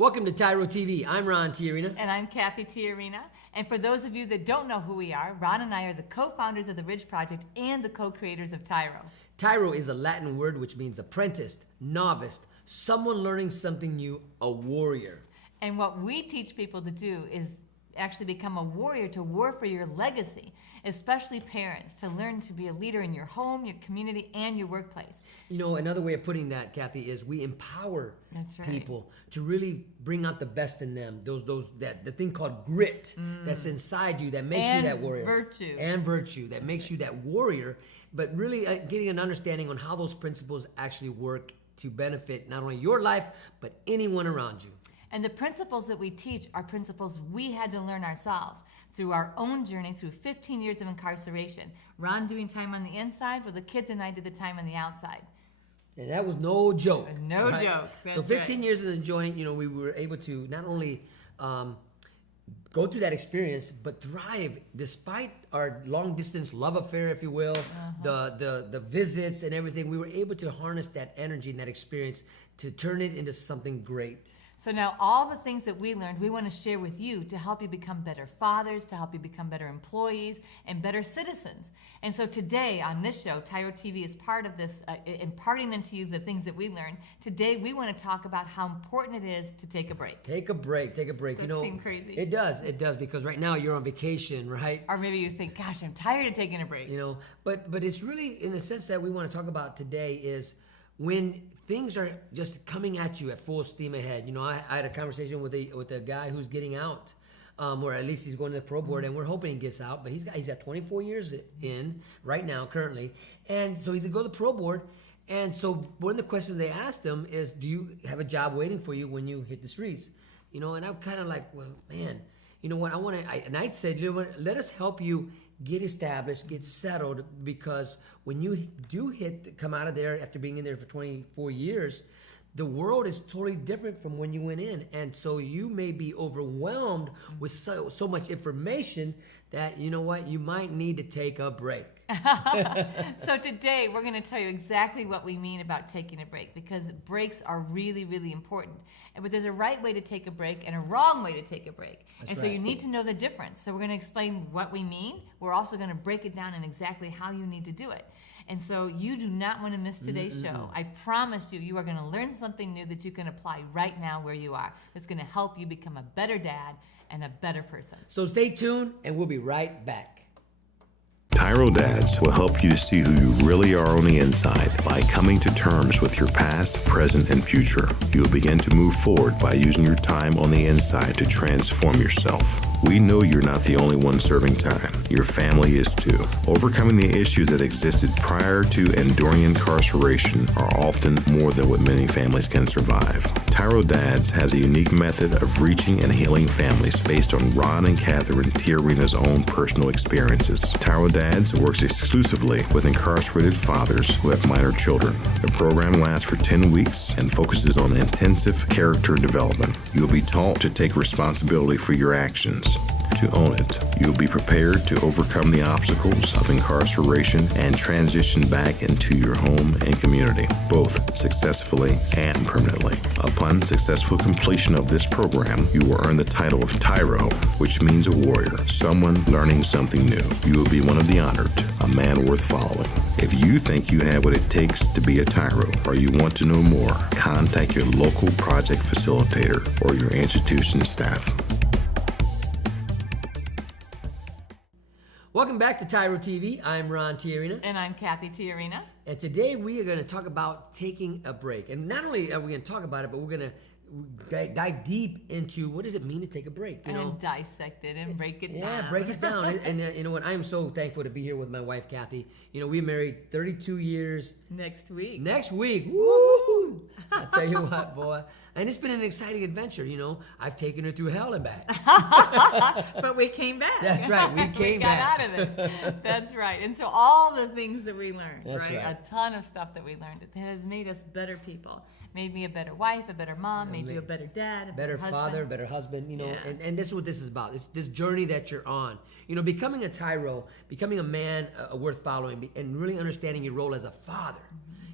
Welcome to TYRO TV. I'm Ron TYRO. And I'm Cathy TYRO. And for those of you that don't know who we are, Ron and I are the co-founders of the Ridge Project and the co-creators of TYRO. TYRO is a Latin word which means apprentice, novice, someone learning something new, a warrior. And what we teach people to do is actually become a warrior, to war for your legacy, especially parents, to learn to be a leader in your home, your community, and your workplace. You know, another way of putting that, Cathy, is we empower people to really bring out the best in them. The thing called grit that's inside you that makes you that warrior. And virtue that makes you that warrior. But really getting an understanding on how those principles actually work to benefit not only your life, but anyone around you. And the principles that we teach are principles we had to learn ourselves through our own journey through 15 years of incarceration. Ron doing time on the inside, while the kids and I did the time on the outside. And that was no joke. No joke. That's so 15 years in the joint, you know, we were able to not only go through that experience, but thrive despite our long distance love affair, if you will, the visits and everything. We were able to harness that energy and that experience to turn it into something great. So now all the things that we learned, we want to share with you to help you become better fathers, to help you become better employees, and better citizens. And so today on this show, TYRO TV is part of this, imparting into you the things that we learned. Today we want to talk about how important it is to take a break. Take a break. Does it seem crazy? It does, because right now you're on vacation, right? Or maybe you think, gosh, I'm tired of taking a break. You know, but it's really in the sense that we want to talk about today is when things are just coming at you at full steam ahead. You know, I had a conversation with a guy who's getting out, or at least he's going to the pro board, and we're hoping he gets out. But he's got 24 years in right now, currently, and so he's gonna go to the pro board. And so one of the questions they asked him is, "Do you have a job waiting for you when you hit the streets?" You know, and I'm kind of like, well, man, you know what? And I said, you know what? Let us help you get established, get settled, because when you do come out of there after being in there for 24 years, the world is totally different from when you went in. And so you may be overwhelmed with so much information that, you know what, you might need to take a break. So today we're going to tell you exactly what we mean about taking a break, because breaks are really, really important. But there's a right way to take a break and a wrong way to take a break. So you need to know the difference. So we're going to explain what we mean. We're also going to break it down in exactly how you need to do it. And so you do not want to miss today's show. I promise you, you are going to learn something new that you can apply right now where you are. It's going to help you become a better dad and a better person. So stay tuned, and we'll be right back. TYRO Dads will help you to see who you really are on the inside by coming to terms with your past, present, and future. You'll begin to move forward by using your time on the inside to transform yourself. We know you're not the only one serving time. Your family is too. Overcoming the issues that existed prior to and during incarceration are often more than what many families can survive. TYRO Dads has a unique method of reaching and healing families based on Ron and Catherine TYRO's own personal experiences. TYRO Dads works exclusively with incarcerated fathers who have minor children. The program lasts for 10 weeks and focuses on intensive character development. You'll be taught to take responsibility for your actions. To own it, you'll be prepared to overcome the obstacles of incarceration and transition back into your home and community, both successfully and permanently. Upon successful completion of this program, you will earn the title of TYRO, which means a warrior, someone learning something new. You will be one of the honored, a man worth following. If you think you have what it takes to be a TYRO, or you want to know more, contact your local project facilitator or your institution staff. Welcome back to TYRO TV. I'm Ron TYRO. And I'm Cathy TYRO. And today we are going to talk about taking a break. And not only are we going to talk about it, but we're going to dive deep into what does it mean to take a break. You know? Dissect it and break it down. Yeah, break it down. And you know what? I am so thankful to be here with my wife, Cathy. You know, we married 32 years. Next week. Woo! I tell you what, boy. And it's been an exciting adventure, you know. I've taken her through hell and back. But we came back. That's right, we came back. Got out of it. That's right. And so all the things that we learned, That's right? A ton of stuff that we learned. It has made us better people. Made me a better wife, a better mom, made you a better dad, a better father, better husband, you know. And this is what this is about. It's this journey that you're on. You know, becoming a TYRO, becoming a man worth following, and really understanding your role as a father.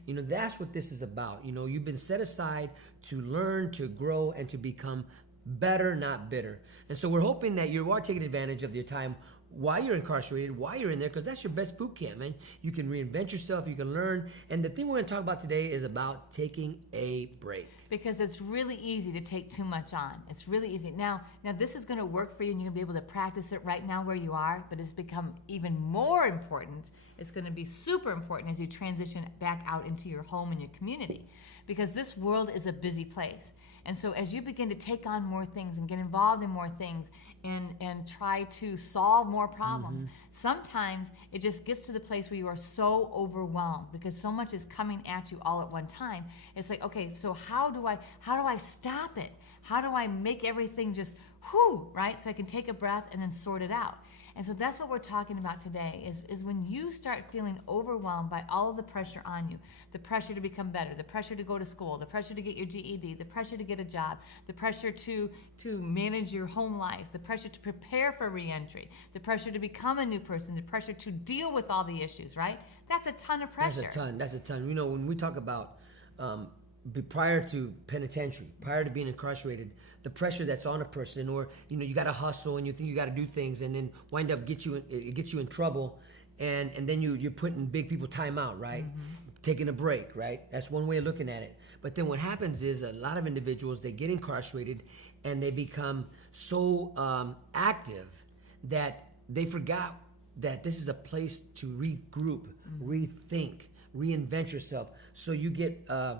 You know, that's what this is about. You know, you've been set aside to learn, to grow, and to become better, not bitter. And so we're hoping that you are taking advantage of your time while you're incarcerated, while you're in there, because that's your best boot camp, man. You can reinvent yourself, you can learn. And the thing we're going to talk about today is about taking a break. Because it's really easy to take too much on. It's really easy. Now this is going to work for you, and you're going to be able to practice it right now where you are, but it's become even more important. It's going to be super important as you transition back out into your home and your community, because this world is a busy place. And so as you begin to take on more things and get involved in more things and try to solve more problems, sometimes it just gets to the place where you are so overwhelmed because so much is coming at you all at one time. It's like, okay, so how do I stop it? How do I make everything just whew, right? So I can take a breath and then sort it out. And so that's what we're talking about today, is when you start feeling overwhelmed by all of the pressure on you, the pressure to become better, the pressure to go to school, the pressure to get your GED, the pressure to get a job, the pressure to manage your home life, the pressure to prepare for reentry, the pressure to become a new person, the pressure to deal with all the issues, right? That's a ton of pressure. That's a ton. You know, when we talk about prior to penitentiary, prior to being incarcerated, the pressure that's on a person, or you know, you got to hustle and you think you got to do things, and then wind up gets you in trouble, and then you're putting big people time out, right? Taking a break, right? That's one way of looking at it. But then what happens is a lot of individuals, they get incarcerated and they become so active that they forgot that this is a place to regroup, rethink, reinvent yourself. So you get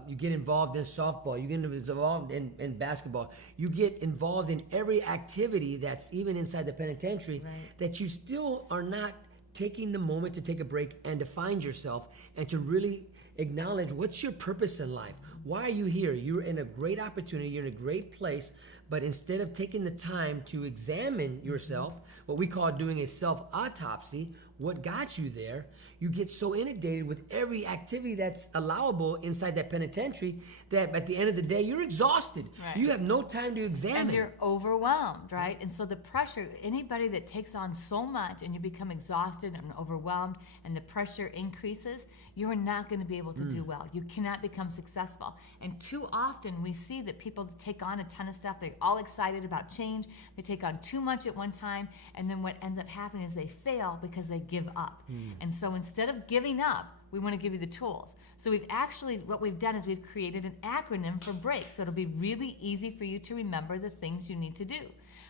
involved in softball, you get involved in basketball, you get involved in every activity that's even inside the penitentiary, that you still are not taking the moment to take a break and to find yourself and to really acknowledge what's your purpose in life. Why are you here? You're in a great opportunity, you're in a great place, but instead of taking the time to examine yourself, what we call doing a self-autopsy, what got you there, you get so inundated with every activity that's allowable inside that penitentiary that at the end of the day, you're exhausted. Right. You have no time to examine. And you're overwhelmed, right? And so the pressure, anybody that takes on so much and you become exhausted and overwhelmed and the pressure increases, you're not going to be able to do well. You cannot become successful. And too often we see that people take on a ton of stuff. They're all excited about change. They take on too much at one time. And then what ends up happening is they fail because they give up. And so instead of giving up, we want to give you the tools. So what we've done is we've created an acronym for break. So it'll be really easy for you to remember the things you need to do.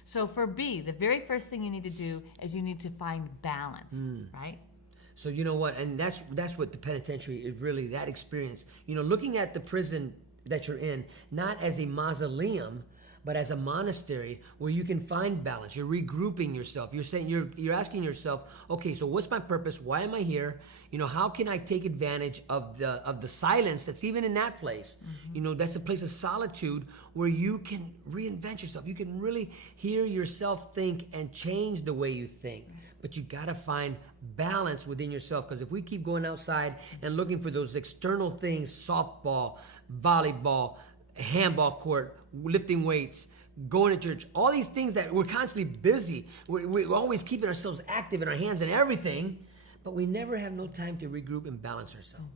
So for B, the very first thing you need to do is you need to find balance, right? So you know what, and that's what the penitentiary is really, that experience. You know, looking at the prison that you're in, not as a mausoleum, but as a monastery where you can find balance. You're regrouping yourself. You're saying, you're asking yourself, okay, so what's my purpose? Why am I here? You know, how can I take advantage of the silence that's even in that place? You know, that's a place of solitude where you can reinvent yourself. You can really hear yourself think and change the way you think. But you gotta find balance within yourself, because if we keep going outside and looking for those external things, softball, volleyball, handball court, lifting weights, going to church, all these things that we're constantly busy, we're always keeping ourselves active in our hands and everything, but we never have no time to regroup and balance ourselves.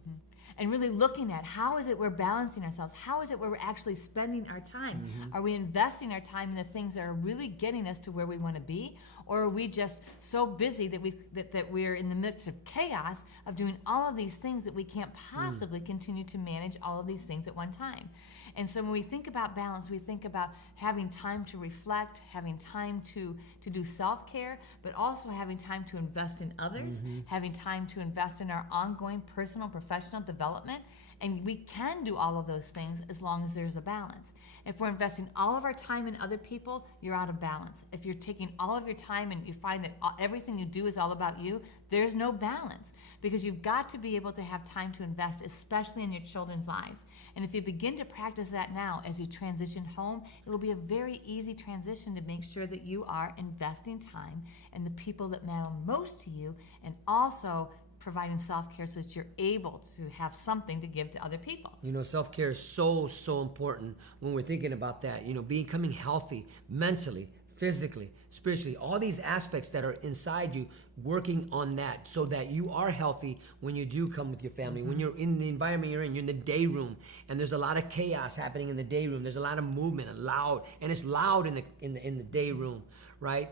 And really looking at how is it we're balancing ourselves? How is it we're actually spending our time? Are we investing our time in the things that are really getting us to where we want to be? Or are we just so busy that we're in the midst of chaos of doing all of these things that we can't possibly continue to manage all of these things at one time? And so when we think about balance, we think about having time to reflect, having time to do self-care, but also having time to invest in others, having time to invest in our ongoing personal, professional development. And we can do all of those things as long as there's a balance. If we're investing all of our time in other people, you're out of balance. If you're taking all of your time and you find that everything you do is all about you, there's no balance, because you've got to be able to have time to invest, especially in your children's lives. And if you begin to practice that now as you transition home, it will be a very easy transition to make sure that you are investing time in the people that matter most to you, and also providing self-care so that you're able to have something to give to other people. You know, self-care is so important when we're thinking about that. You know, becoming healthy mentally, physically, spiritually, all these aspects that are inside you, working on that so that you are healthy when you do come with your family. When you're in the environment you're in the day room, and there's a lot of chaos happening in the day room. There's a lot of movement and it's loud in the day room, right?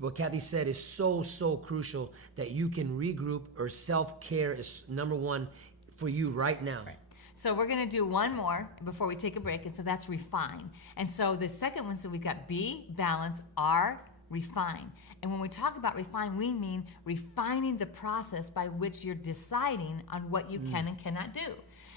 What Cathy said is so crucial, that you can regroup, or self-care is number one for you right now. Right. So we're going to do one more before we take a break, and so that's refine. And so the second one, so we've got B, balance, R, refine. And when we talk about refine, we mean refining the process by which you're deciding on what you can and cannot do.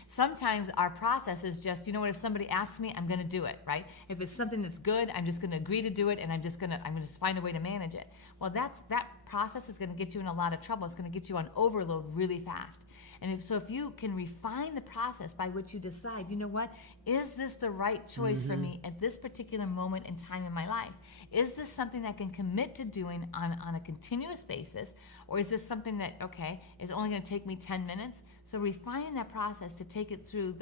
Sometimes our process is just, you know what, if somebody asks me, I'm going to do it, right? If it's something that's good, I'm just going to agree to do it, and I'm going to find a way to manage it. Well, that process is going to get you in a lot of trouble. It's going to get you on overload really fast. And if you can refine the process by which you decide, you know what, is this the right choice for me at this particular moment in time in my life? Is this something I can commit to doing on a continuous basis? Or is this something that, okay, is only going to take me 10 minutes? So refining that process to take it through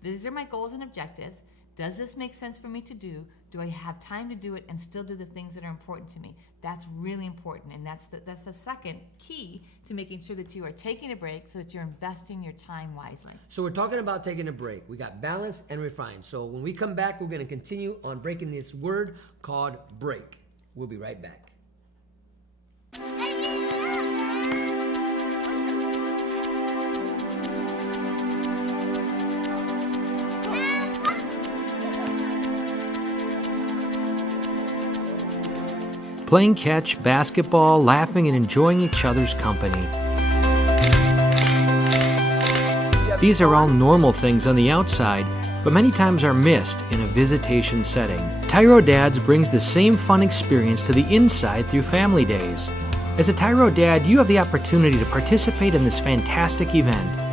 these are my goals and objectives. Does this make sense for me to do? Do I have time to do it and still do the things that are important to me? That's really important, and that's the second key to making sure that you are taking a break so that you're investing your time wisely. So we're talking about taking a break. We got balance and refine. So when we come back, we're going to continue on breaking this word called break. We'll be right back. Playing catch, basketball, laughing, and enjoying each other's company. These are all normal things on the outside, but many times are missed in a visitation setting. TYRO Dads brings the same fun experience to the inside through Family Days. As a TYRO Dad, you have the opportunity to participate in this fantastic event.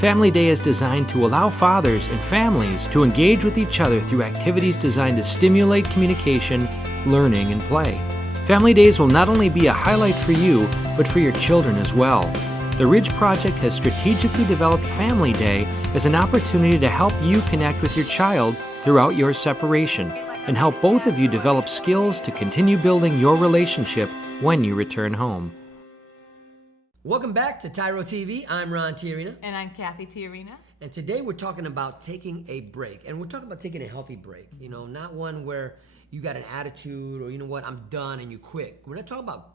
Family Day is designed to allow fathers and families to engage with each other through activities designed to stimulate communication, learning, and play. Family Days will not only be a highlight for you, but for your children as well. The Ridge Project has strategically developed Family Day as an opportunity to help you connect with your child throughout your separation and help both of you develop skills to continue building your relationship when you return home. Welcome back to TYRO TV. I'm Ron TYRO. And I'm Cathy TYRO. And today we're talking about taking a break. And we're talking about taking a healthy break. You know, not one where you got an attitude or, you know what, I'm done and you quit. We're not talking about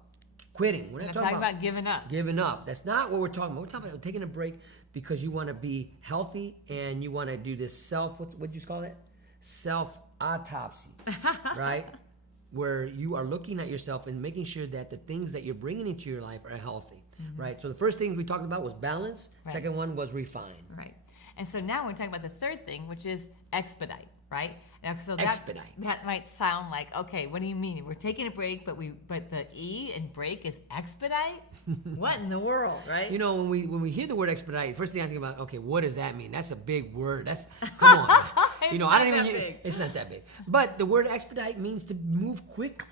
quitting. We're not talking about giving up. Giving up. That's not what we're talking about. We're talking about taking a break because you want to be healthy and you want to do this what do you call it? Self-autopsy, right? Where you are looking at yourself and making sure that the things that you're bringing into your life are healthy. Right. So the first thing we talked about was balance. Right. Second one was refine. Right. And so now we're talking about the third thing, which is expedite. Right. Now, so expedite. That might sound like, okay, what do you mean? We're taking a break, but the E in break is expedite. What in the world, right? You know, when we hear the word expedite, first thing I think about, okay, what does that mean? That's a big word. That's come on. You know, I don't even. It's not that big. But the word expedite means to move quickly,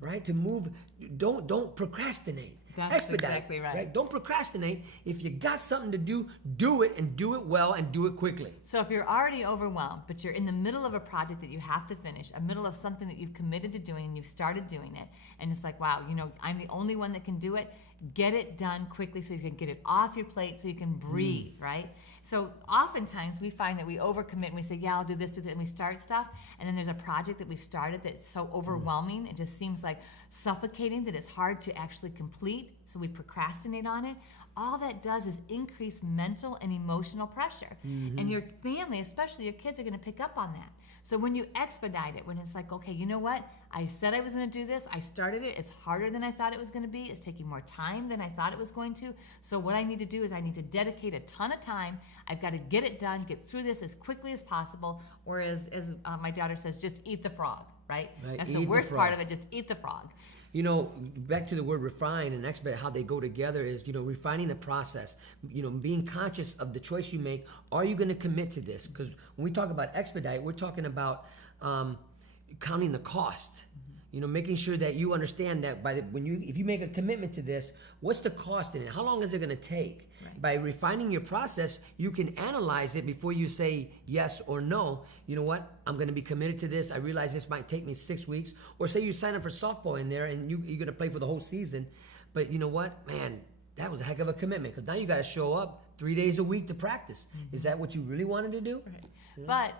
right? To move. Don't procrastinate. That's expedite, exactly right. Don't procrastinate. If you got something to do, do it and do it well and do it quickly. So if you're already overwhelmed, but you're in the middle of a project that you have to finish, a middle of something that you've committed to doing and you've started doing it, and it's like, wow, you know, I'm the only one that can do it, get it done quickly so you can get it off your plate so you can breathe, right? So oftentimes we find that we overcommit and we say, yeah, I'll do this, and we start stuff, and then there's a project that we started that's so overwhelming, it just seems like suffocating that it's hard to actually complete, so we procrastinate on it. All that does is increase mental and emotional pressure. And your family, especially your kids, are going to pick up on that. So when you expedite it, when it's like, okay, you know what? I said I was going to do this. I started it. It's harder than I thought it was going to be. It's taking more time than I thought it was going to. So what I need to do is I need to dedicate a ton of time. I've got to get it done, get through this as quickly as possible. Or as my daughter says, just eat the frog, right? That's the worst part of it, just eat the frog. You know, back to the word refine and expedite, how they go together is, you know, refining the process, you know, being conscious of the choice you make. Are you going to commit to this? Because when we talk about expedite, we're talking about counting the cost. making sure that you understand that if you make a commitment to this, what's the cost in it? How long is it going to take? Right. By refining your process, you can analyze it before you say yes or no. You know what? I'm going to be committed to this. I realize this might take me 6 weeks. Or say you sign up for softball in there and you're going to play for the whole season. But you know what? Man, that was a heck of a commitment, because now you got to show up 3 days a week to practice. Is that what you really wanted to do? Right. But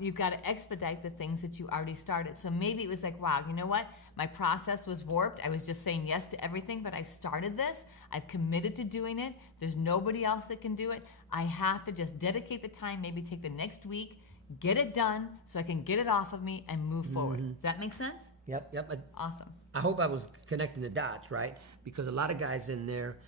you've got to expedite the things that you already started. So maybe it was like, wow, you know what? My process was warped. I was just saying yes to everything, but I started this. I've committed to doing it. There's nobody else that can do it. I have to just dedicate the time, maybe take the next week, get it done so I can get it off of me and move forward. Does that make sense? Yep. Awesome. I hope I was connecting the dots, right? Because a lot of guys in there,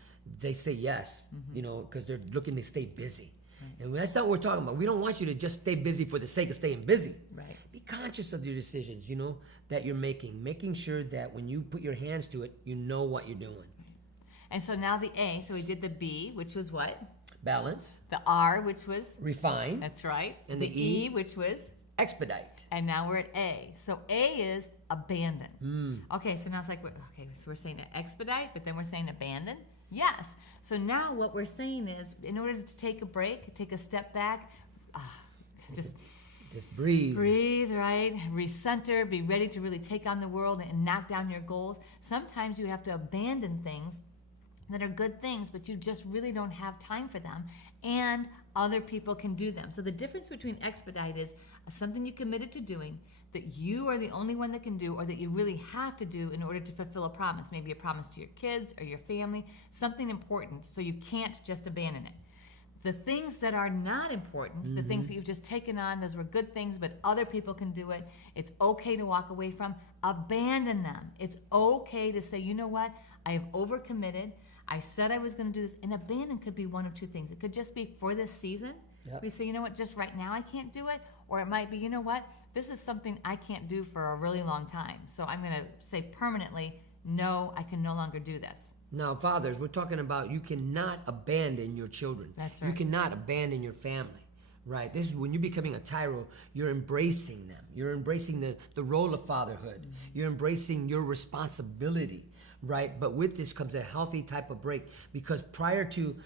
they say yes, because they're looking to stay busy. And that's not what we're talking about. We don't want you to just stay busy for the sake of staying busy. Right. Be conscious of your decisions, that you're making sure that when you put your hands to it, you know what you're doing. And so now the A, so we did the B, which was what? Balance. The R, which was? Refine. That's right. And the E, which was? Expedite. And now we're at A. So A is abandon. Okay, so now it's like, okay, so we're saying expedite, but then we're saying abandon? Yes. So now what we're saying is, in order to take a break, take a step back, just breathe. Breathe, right? Recenter, be ready to really take on the world and knock down your goals. Sometimes you have to abandon things that are good things, but you just really don't have time for them, and other people can do them. So the difference between expedite is something you committed to doing that you are the only one that can do, or that you really have to do in order to fulfill a promise, maybe a promise to your kids or your family, something important, so you can't just abandon it. The things that are not important, the things that you've just taken on, those were good things, but other people can do it, it's okay to walk away from, abandon them. It's okay to say, you know what, I have overcommitted, I said I was going to do this, and abandon could be one of two things. It could just be for this season. Yep. We say, you know what, just right now I can't do it, or it might be, you know what, this is something I can't do for a really long time. So I'm going to say permanently, no, I can no longer do this. Now, fathers, we're talking about you cannot abandon your children. That's right. You cannot abandon your family, right? This is when you're becoming a TYRO, you're embracing them. You're embracing the role of fatherhood. You're embracing your responsibility, right? But with this comes a healthy type of break, because prior to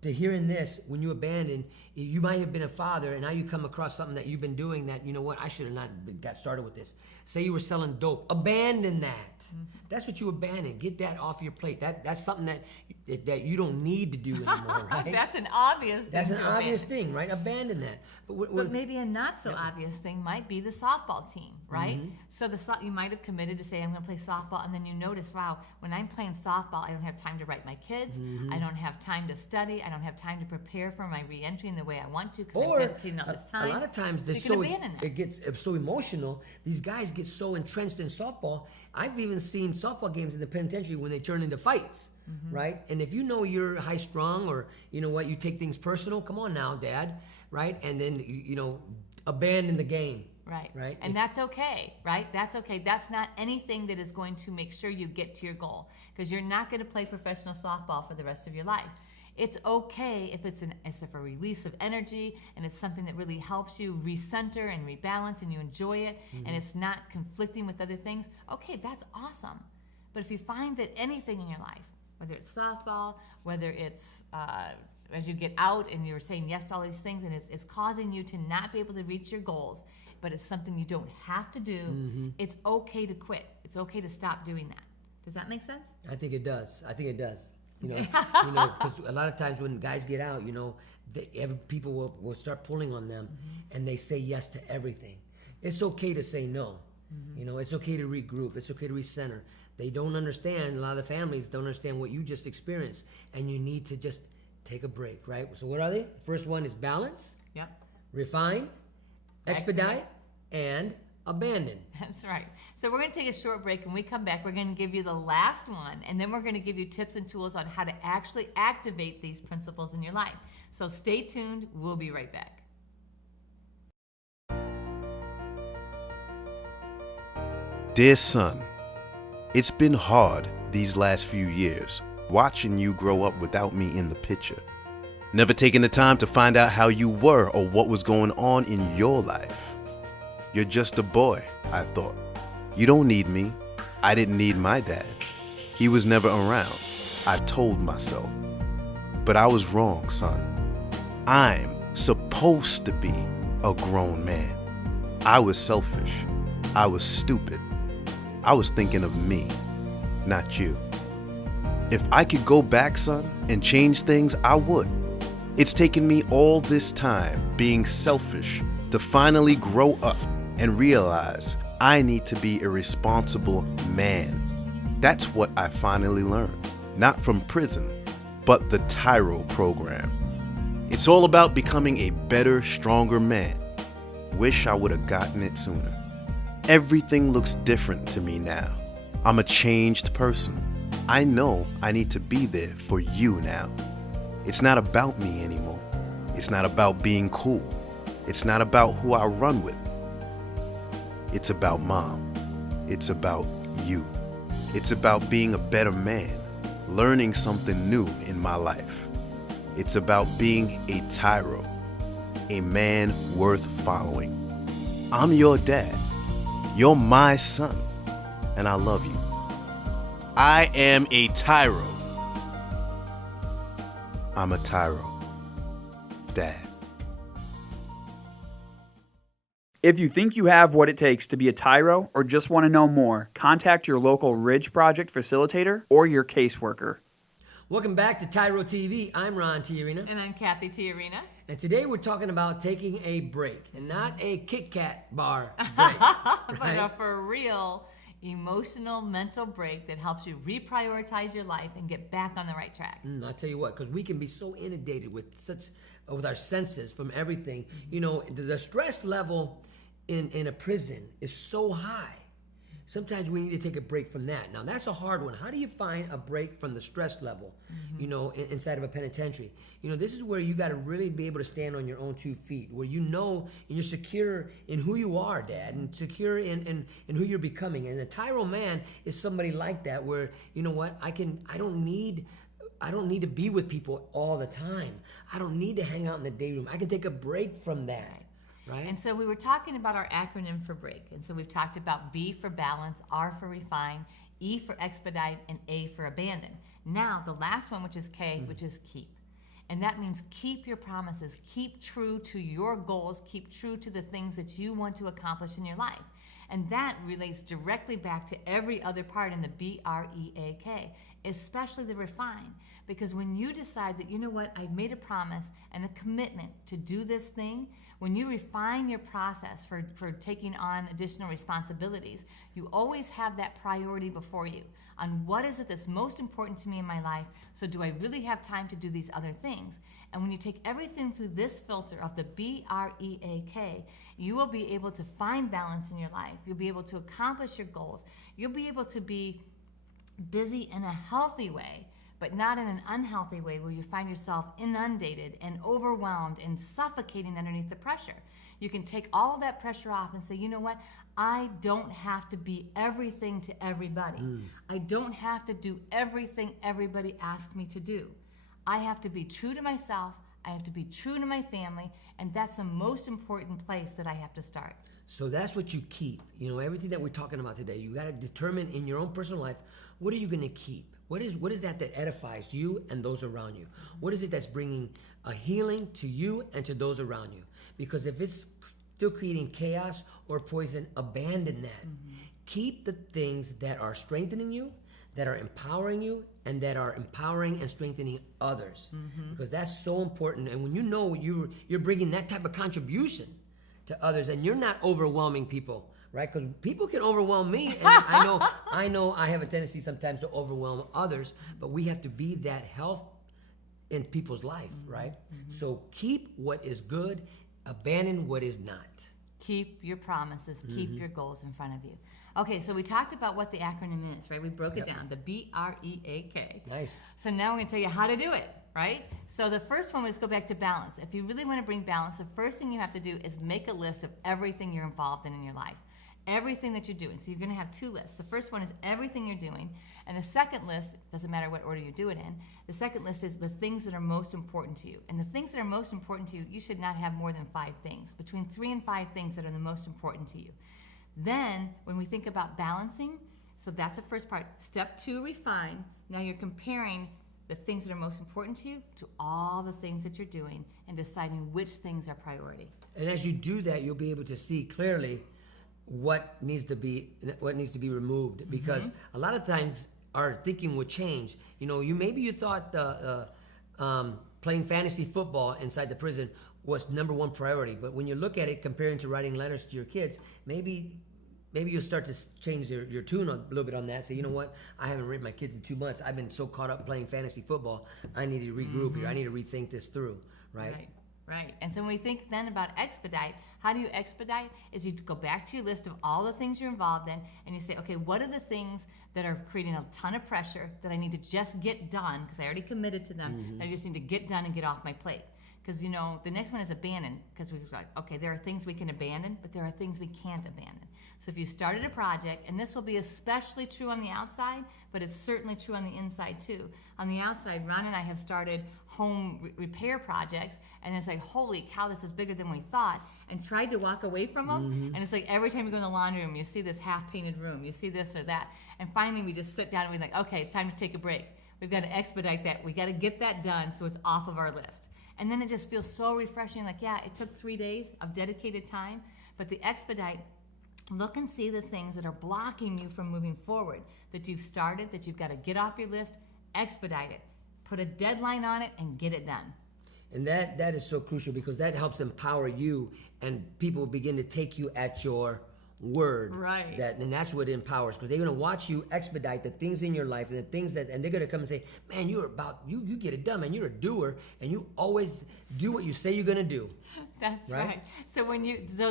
hearing this, when you abandon, you might have been a father, and now you come across something that you've been doing that, you know what, I should have not got started with this. Say you were selling dope. Abandon that. That's what you abandon. Get that off your plate. That's something that you don't need to do anymore, right? That's an obvious thing. That's an to obvious abandon. thing, right? Abandon that. But maybe a not so obvious thing might be the softball team, right? So you might have committed to say, I'm going to play softball, and then you notice, wow, when I'm playing softball, I don't have time to write my kids. I don't have time to study. I don't have time to prepare for my reentry in the way I want to, because I'm dedicating all this time. A lot of times it gets so emotional. These guys get so entrenched in softball. I've even seen softball games in the penitentiary when they turn into fights, right? And if you know you're high strung, or you know what, you take things personal, come on now, Dad, right? And then abandon the game. Right. And that's okay, right? That's okay. That's not anything that is going to make sure you get to your goal, because you're not going to play professional softball for the rest of your life. It's okay if it's a release of energy, and it's something that really helps you recenter and rebalance, and you enjoy it, and it's not conflicting with other things. Okay, that's awesome. But if you find that anything in your life, whether it's softball, whether it's as you get out and you're saying yes to all these things, and it's causing you to not be able to reach your goals, but it's something you don't have to do, it's okay to quit. It's okay to stop doing that. Does that make sense? I think it does. Because a lot of times when guys get out, people will start pulling on them, and they say yes to everything. It's okay to say no. It's okay to regroup. It's okay to recenter. They don't understand. A lot of the families don't understand what you just experienced, and you need to just take a break, right? So what are they? The first one is balance, refine, expedite, and abandon. That's right. So we're going to take a short break. When we come back, we're going to give you the last one, and then we're going to give you tips and tools on how to actually activate these principles in your life. So stay tuned. We'll be right back. Dear son, it's been hard these last few years, watching you grow up without me in the picture. Never taking the time to find out how you were or what was going on in your life. You're just a boy, I thought. You don't need me. I didn't need my dad. He was never around, I told myself. But I was wrong, son. I'm supposed to be a grown man. I was selfish. I was stupid. I was thinking of me, not you. If I could go back, son, and change things, I would. It's taken me all this time being selfish to finally grow up and realize I need to be a responsible man. That's what I finally learned, not from prison, but the TYRO program. It's all about becoming a better, stronger man. Wish I would have gotten it sooner. Everything looks different to me now. I'm a changed person. I know I need to be there for you now. It's not about me anymore. It's not about being cool. It's not about who I run with. It's about Mom. It's about you. It's about being a better man, learning something new in my life. It's about being a TYRO, a man worth following. I'm your dad. You're my son, and I love you. I am a TYRO. I'm a TYRO. Dad. If you think you have what it takes to be a TYRO or just want to know more, contact your local Ridge Project facilitator or your caseworker. Welcome back to TYRO TV. I'm Ron Tiarina. And I'm Cathy Tiarina. And today we're talking about taking a break, and not a Kit Kat bar break. But for a real emotional, mental break that helps you reprioritize your life and get back on the right track. I'll tell you what, because we can be so inundated with with our senses from everything. You know, the stress level in a prison is so high. Sometimes we need to take a break from that. Now, that's a hard one. How do you find a break from the stress level, you know, inside of a penitentiary? You know, this is where you got to really be able to stand on your own 2 feet, where you know and you're secure in who you are, Dad, and secure in who you're becoming. And a TYRO man is somebody like that, where, you know what, I don't need to be with people all the time. I don't need to hang out in the day room. I can take a break from that. Right. And so we were talking about our acronym for break. And so we've talked about B for balance, R for refine, E for expedite, and A for abandon. Now, the last one, which is K, which is keep. And that means keep your promises, keep true to your goals, keep true to the things that you want to accomplish in your life. And that relates directly back to every other part in the B-R-E-A-K, especially the refine. Because when you decide that, you know what, I've made a promise and a commitment to do this thing, when you refine your process for taking on additional responsibilities, you always have that priority before you on what is it that's most important to me in my life, so do I really have time to do these other things? And when you take everything through this filter of the B-R-E-A-K, you will be able to find balance in your life. You'll be able to accomplish your goals. You'll be able to be busy in a healthy way, but not in an unhealthy way where you find yourself inundated and overwhelmed and suffocating underneath the pressure. You can take all of that pressure off and say, you know what? I don't have to be everything to everybody. I don't have to do everything everybody asks me to do. I have to be true to myself. I have to be true to my family. And that's the most important place that I have to start. So that's what you keep. You know, everything that we're talking about today, you got to determine in your own personal life, what are you going to keep? What is that edifies you and those around you? What is it that's bringing a healing to you and to those around you? Because if it's still creating chaos or poison, abandon that. Keep the things that are strengthening you, that are empowering you, and that are empowering and strengthening others. Because that's so important. And when you know you're bringing that type of contribution to others, and you're not overwhelming people, right? Because people can overwhelm me, and I know I have a tendency sometimes to overwhelm others, but we have to be that health in people's life, right? So keep what is good, abandon what is not. Keep your promises, keep your goals in front of you. Okay, so we talked about what the acronym is, right? We broke it down, the B-R-E-A-K. Nice. So now we're going to tell you how to do it, right? So the first one was go back to balance. If you really want to bring balance, the first thing you have to do is make a list of everything you're involved in your life. Everything that you're doing. So you're going to have 2 lists. The first one is everything you're doing. And the second list, doesn't matter what order you do it in, the second list is the things that are most important to you. And the things that are most important to you, you should not have more than 5 things. Between 3 and 5 things that are the most important to you. Then, when we think about balancing, So that's the first part. Step 2, refine. Now you're comparing the things that are most important to you to all the things that you're doing and deciding which things are priority. And as you do that, you'll be able to see clearly what needs to be removed, because a lot of times our thinking will change. You know, maybe you thought playing fantasy football inside the prison was number one priority, but when you look at it comparing to writing letters to your kids, maybe you'll start to change your tune a little bit on that. Say, you know what, I haven't written my kids in 2 months. I've been so caught up playing fantasy football. I need to regroup here. I need to rethink this through, right? Right. And so when we think then about expedite, how do you expedite? Is you go back to your list of all the things you're involved in and you say, okay, what are the things that are creating a ton of pressure that I need to just get done because I already committed to them, that I just need to get done and get off my plate? Because, you know, the next one is abandon, because we're like, okay, there are things we can abandon, but there are things we can't abandon. So if you started a project, and this will be especially true on the outside, but it's certainly true on the inside too. On the outside, Ron and I have started home repair projects, and it's like, holy cow, this is bigger than we thought, and tried to walk away from them. And it's like every time you go in the laundry room, you see this half-painted room, you see this or that. And finally, we just sit down and we're like, okay, it's time to take a break. We've got to expedite that. We got to get that done so it's off of our list. And then it just feels so refreshing, like, yeah, it took 3 days of dedicated time, but the expedite, look and see the things that are blocking you from moving forward, that you've started, that you've got to get off your list, expedite it, put a deadline on it, and get it done. And that is so crucial, because that helps empower you, and people begin to take you at your word. Right. And that's what empowers, because they're going to watch you expedite the things in your life, and the things and they're going to come and say, man, you get it done, man. You're a doer, and you always do what you say you're going to do. That's right. So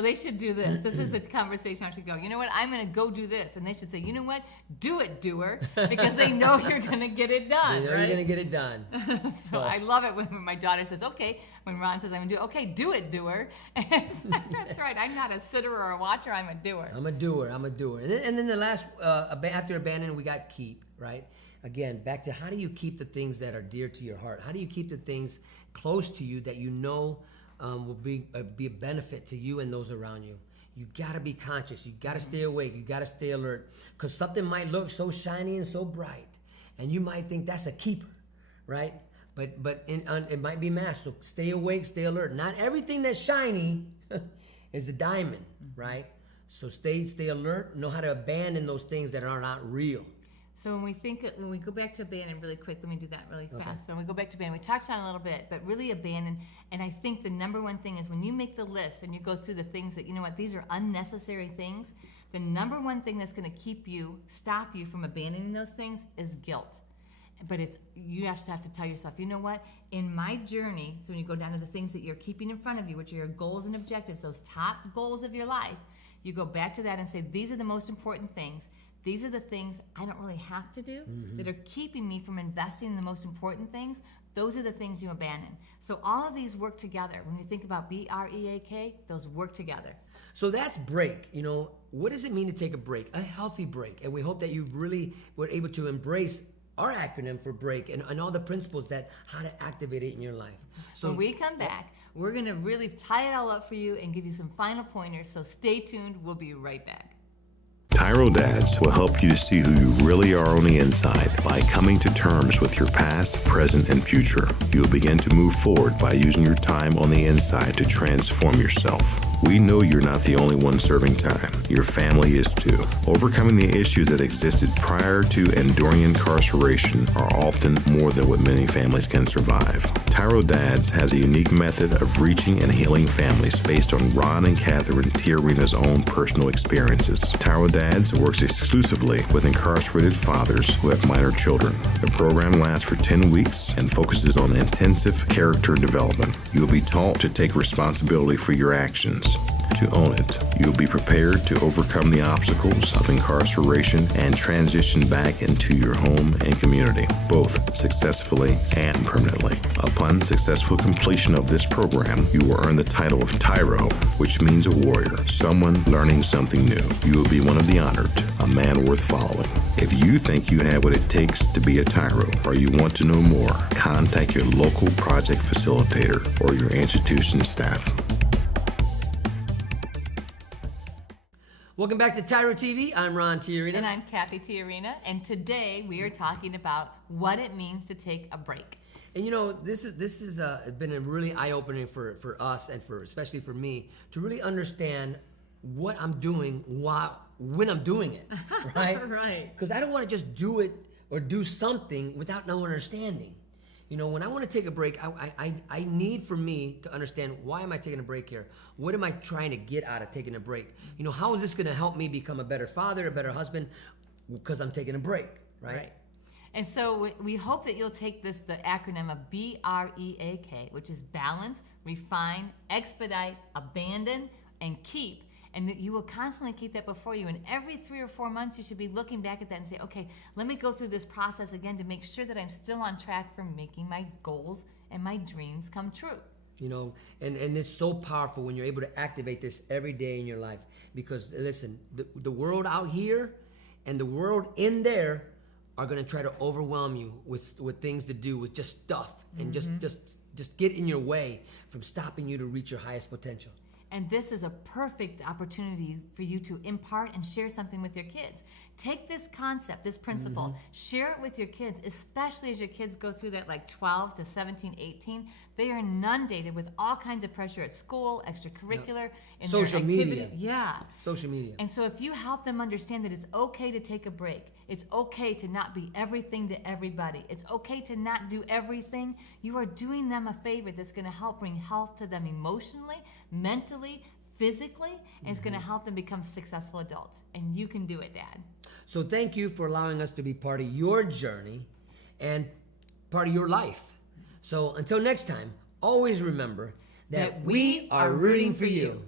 they should do this. This is the conversation I should go, you know what, I'm going to go do this. And they should say, you know what, do it, doer, because they know you're going to get it done. They know you're going to get it done. So I love it when my daughter says, okay, when Ron says, I'm going to do it, okay, do it, doer. That's right. I'm not a sitter or a watcher. I'm a doer. I'm a doer. And then the last, after abandon, we got keep, right? Again, back to how do you keep the things that are dear to your heart? How do you keep the things close to you that you know will be a benefit to you and those around you? You got to be conscious. You got to stay awake. You got to stay alert, because something might look so shiny and so bright, and you might think that's a keeper, right? But it might be masked. So stay awake, stay alert. Not everything that's shiny is a diamond, right? So stay alert. Know how to abandon those things that are not real. So when we go back to abandon really quick, let me do that really fast. So when we go back to abandon, we touched on it a little bit, but really abandon. And I think the number one thing is when you make the list and you go through the things that, you know what, these are unnecessary things, the number one thing that's going to stop you from abandoning those things is guilt. But you have to tell yourself, you know what, in my journey, so when you go down to the things that you're keeping in front of you, which are your goals and objectives, those top goals of your life, you go back to that and say, these are the most important things. These are the things I don't really have to do that are keeping me from investing in the most important things. Those are the things you abandon. So all of these work together. When you think about BREAK, those work together. So that's break. You know, what does it mean to take a break? A healthy break. And we hope that you really were able to embrace our acronym for break and all the principles that how to activate it in your life. So when we come back, we're going to really tie it all up for you and give you some final pointers. So stay tuned. We'll be right back. TYRO Dads will help you to see who you really are on the inside by coming to terms with your past, present, and future. You'll begin to move forward by using your time on the inside to transform yourself. We know you're not the only one serving time. Your family is too. Overcoming the issues that existed prior to and during incarceration are often more than what many families can survive. TYRO Dads has a unique method of reaching and healing families based on Ron and Catherine Tiarina's own personal experiences. TYRO Dads works exclusively with incarcerated fathers who have minor children. The program lasts for 10 weeks and focuses on intensive character development. You'll be taught to take responsibility for your actions, to own it. You'll be prepared to overcome the obstacles of incarceration and transition back into your home and community, both successfully and permanently. Upon successful completion of this program, you will earn the title of TYRO, which means a warrior, someone learning something new. You will be one of the honored, a man worth following. If you think you have what it takes to be a TYRO, or you want to know more, contact your local project facilitator or your institution staff. Welcome back to TYRO TV. I'm Ron TYRO. And I'm Cathy TYRO, and today we are talking about what it means to take a break. And this is been a really eye-opening for us and especially for me to really understand what I'm doing when I'm doing it, right? Right. Because I don't want to just do it or do something without no understanding. When I want to take a break, I need for me to understand, why am I taking a break here? What am I trying to get out of taking a break? How is this going to help me become a better father, a better husband? Because I'm taking a break, right? And so we hope that you'll take the acronym of BREAK, which is balance, refine, expedite, abandon, and keep. And that you will constantly keep that before you. And every 3 or 4 months, you should be looking back at that and say, okay, let me go through this process again to make sure that I'm still on track for making my goals and my dreams come true. And it's so powerful when you're able to activate this every day in your life. Because listen, the world out here and the world in there are going to try to overwhelm you with things to do, with just stuff, and just get in your way from stopping you to reach your highest potential. And this is a perfect opportunity for you to impart and share something with your kids. Take this concept, this principle, share it with your kids, especially as your kids go through that 12 to 17, 18. They are inundated with all kinds of pressure at school, extracurricular, in social their activity. media. Yeah. Social media. And so if you help them understand that it's okay to take a break, it's okay to not be everything to everybody, it's okay to not do everything, you are doing them a favor that's going to help bring health to them emotionally, mentally, physically, and it's going to help them become successful adults. And you can do it, Dad. So thank you for allowing us to be part of your journey and part of your life. So until next time, always remember that we are rooting for you.